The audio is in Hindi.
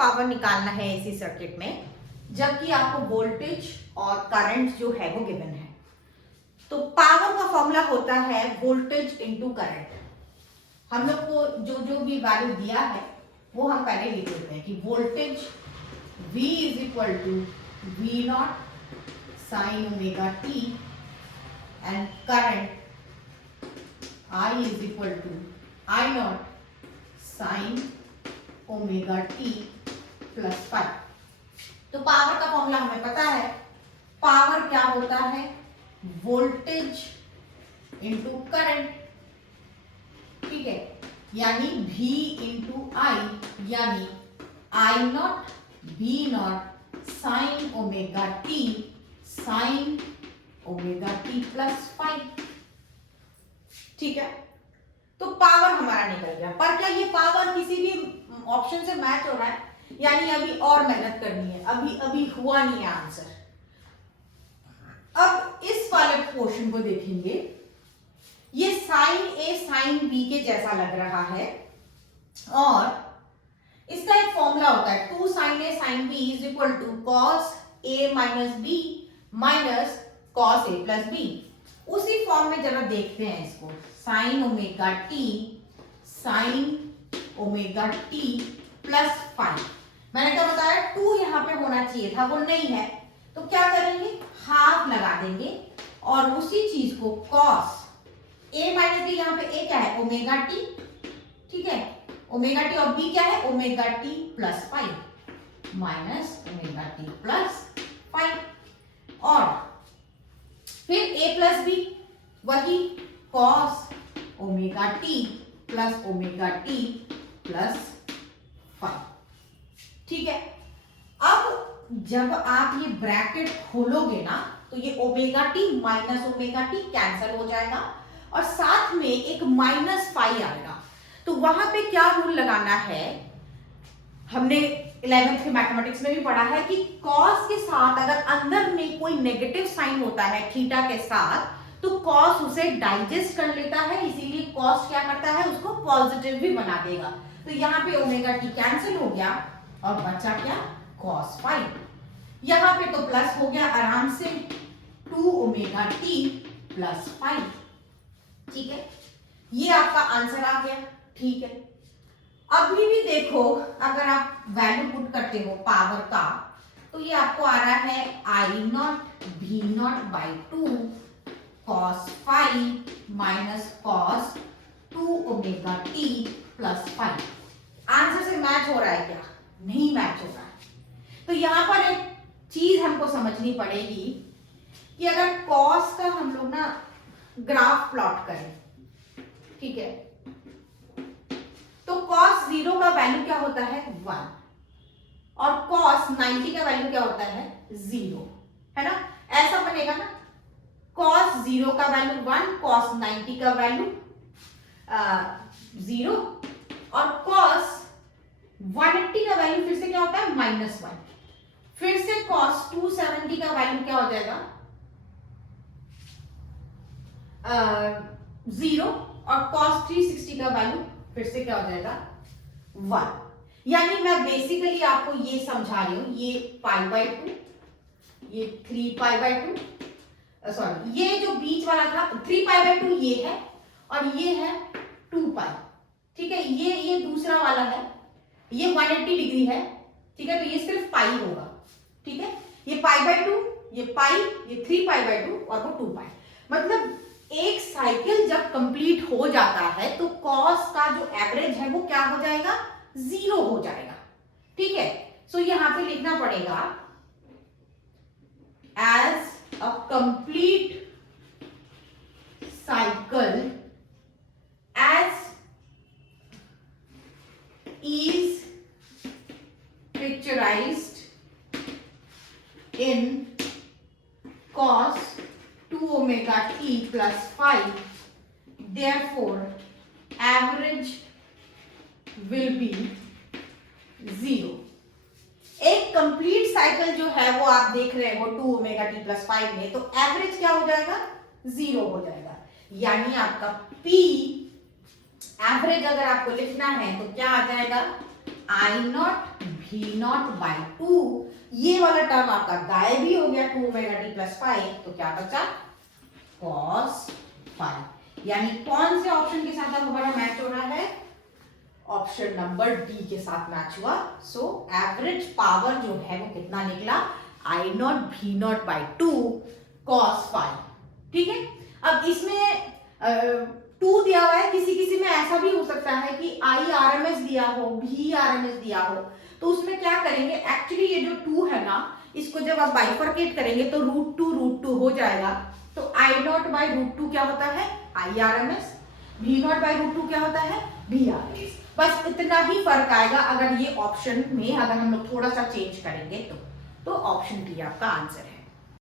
पावर निकालना है एसी सर्किट में, जबकि आपको वोल्टेज और करंट जो है वो गिवन है। तो पावर का फॉर्मूला होता है वोल्टेज इनटू करंट। हम लोग को जो जो भी वैल्यू दिया है वो हम पहले लिख देते हैं कि voltage V is equal to V not sine omega t and current I is equal to I not sine omega t plus 5। तो पावर का फॉर्मूला हमें पता है, पावर क्या होता है वोल्टेज इंटू करंट, ठीक है, यानी V इंटू आई, यानी I not V not sine omega t plus 5, ठीक है। तो पावर हमारा निकल गया। पर क्या ये पावर किसी भी ऑप्शन से मैच हो रहा है, यानी अभी और मेहनत करनी है, अभी हुआ नहीं है आंसर। अब इस वाले पोर्शन को देखेंगे, ये साइन ए साइन बी के जैसा लग रहा है और इसका एक फॉर्मूला होता है 2 sine A sine B is equal to cos A minus B minus cos A plus B. उसी फॉर्म में जरा देखते हैं इसको, साइन ओमेगा टी प्लस 5। मैंने क्या बताया 2 यहां पे होना चाहिए था, वो नहीं है, तो क्या करेंगे हाफ लगा देंगे और उसी चीज को कॉस ए माइनस बी, यहाँ पे ए क्या है ओमेगा टी, ठीक है, ओमेगा टी, और बी क्या है omega t plus 5 minus omega t plus 5, और फिर ए प्लस बी वही cos omega t plus omega t plus 5, ठीक है। अब जब आप ये ब्रैकेट खोलोगे ना तो ये omega T minus omega T cancel हो जाएगा और साथ में एक -5 आएगा। तो वहां पे क्या रूल लगाना है, हमने 11th के मैथमेटिक्स में भी पढ़ा है कि कॉस के साथ अगर अंदर में कोई नेगेटिव साइन होता है थीटा के साथ, तो कॉस उसे डाइजेस्ट कर लेता है, इसीलिए कॉस क्या करता है उसको पॉजिटिव भी बना देगा। तो यहाँ पे ओमेगा टी कैंसिल हो गया और बचा क्या cos 5, यहां पे तो प्लस हो गया आराम से 2 ओमेगा टी प्लस 5, ठीक है, ये आपका आंसर आ गया, ठीक है। अभी भी देखो अगर आप वैल्यू पुट करते हो पावर का, तो ये आपको आ रहा है आई नॉट भी not by 2 cos 5 minus cos 2 omega t plus 5। Answer से मैच हो रहा है क्या? नहीं मैच हो रहा है। तो यहां पर एक चीज हमको समझनी पड़ेगी कि अगर cos का हम लोग ना ग्राफ प्लॉट करें, ठीक है, तो cos 0 का वैल्यू क्या होता है 1 और cos 90 का वैल्यू क्या होता है 0, है ना, ऐसा बनेगा ना, cos 0 का वैल्यू 1, cos 90 का वैल्यू 0 और cos 180 का वैल्यू फिर से क्या होता है -1, फिर से cos 270 का वैल्यू क्या हो जाएगा 0 और cos 360 का वैल्यू फिर से क्या हो जाएगा 1। यानी मैं बेसिकली आपको ये समझा रही हूं, ये π/2, ये 3π/2, सॉरी ये जो बीच वाला था 3π/2 ये है और ये है 2π, ठीक है, ये दूसरा वाला है, ये 180 डिग्री है, ठीक है, तो ये सिर्फ पाई होगा, ठीक है, ये π/2, ये पाई, ये 3π/2 और वो 2π। मतलब एक साइकिल जब कंप्लीट हो जाता है तो कॉस का जो एवरेज है वो क्या हो जाएगा 0 हो जाएगा, ठीक है। सो यहां पे लिखना पड़ेगा as a complete cycle as is picturized in cos 2 omega t plus 5, therefore average will be 0। एक कंप्लीट साइकिल जो है वो आप देख रहे हो 2 ओमेगा टी प्लस 5 में, तो एवरेज क्या हो जाएगा 0 हो जाएगा, यानी आपका P एवरेज अगर आपको लिखना है तो क्या आ जाएगा I नॉट भी नॉट बाई 2, ये वाला टर्म आपका गायब ही हो गया, 2 ओमेगा टी प्लस 5, तो क्या बचा cos 5। यानी कौन से ऑप्शन के साथ अब हमारा मैच हो रहा है, ऑप्शन नंबर डी के साथ मैच हुआ। सो एवरेज पावर जो है वो कितना निकला, आई नॉट भी नॉट बाई 2 cos 5। ठीक है, अब इसमें 2 दिया हुआ है, किसी किसी में ऐसा भी हो सकता है कि आई आर एम एस दिया हो, भी आर एम एस दिया हो, तो उसमें क्या करेंगे, एक्चुअली ये जो 2 है ना, इसको जब आप बाइफरकेट करेंगे तो √2 हो जाएगा। तो आई नॉट बाई √2 क्या होता है, आई आर एम एस, भी नॉट बाई √2 क्या होता है, भी आर एम एस। बस इतना ही फर्क आएगा अगर ये ऑप्शन में अगर हम लोग थोड़ा सा चेंज करेंगे तो ऑप्शन डी आपका आंसर है।